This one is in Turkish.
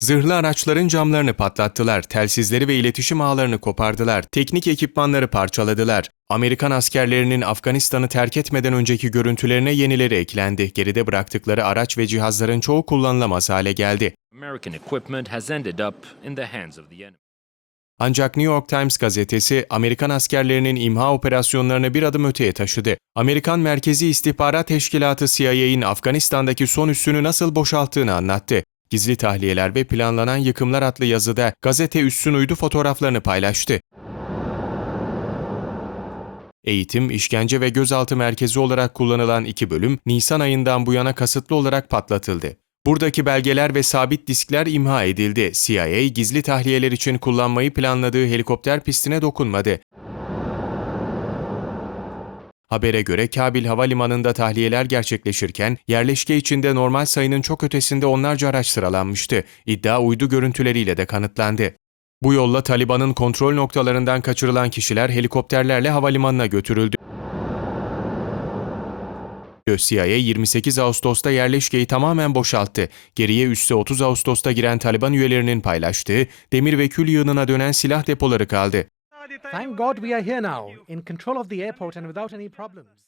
Zırhlı araçların camlarını patlattılar, telsizleri ve iletişim ağlarını kopardılar, teknik ekipmanları parçaladılar. Amerikan askerlerinin Afganistan'ı terk etmeden önceki görüntülerine yenileri eklendi. Geride bıraktıkları araç ve cihazların çoğu kullanılamaz hale geldi. Ancak New York Times gazetesi Amerikan askerlerinin imha operasyonlarını bir adım öteye taşıdı. Amerikan Merkezi İstihbarat Teşkilatı CIA'in Afganistan'daki son üssünü nasıl boşalttığını anlattı. Gizli tahliyeler ve planlanan yıkımlar adlı yazıda gazete üssün uydu fotoğraflarını paylaştı. Eğitim, işkence ve gözaltı merkezi olarak kullanılan iki bölüm Nisan ayından bu yana kasıtlı olarak patlatıldı. Buradaki belgeler ve sabit diskler imha edildi. CIA gizli tahliyeler için kullanmayı planladığı helikopter pistine dokunmadı. Habere göre Kabil Havalimanı'nda tahliyeler gerçekleşirken yerleşke içinde normal sayının çok ötesinde onlarca araç sıralanmıştı. İddia uydu görüntüleriyle de kanıtlandı. Bu yolla Taliban'ın kontrol noktalarından kaçırılan kişiler helikopterlerle havalimanına götürüldü. CIA 28 Ağustos'ta yerleşkeyi tamamen boşalttı. Geriye üsse 30 Ağustos'ta giren Taliban üyelerinin paylaştığı demir ve kül yığınına dönen silah depoları kaldı. Thank God we are here now, in control of the airport and without any problems.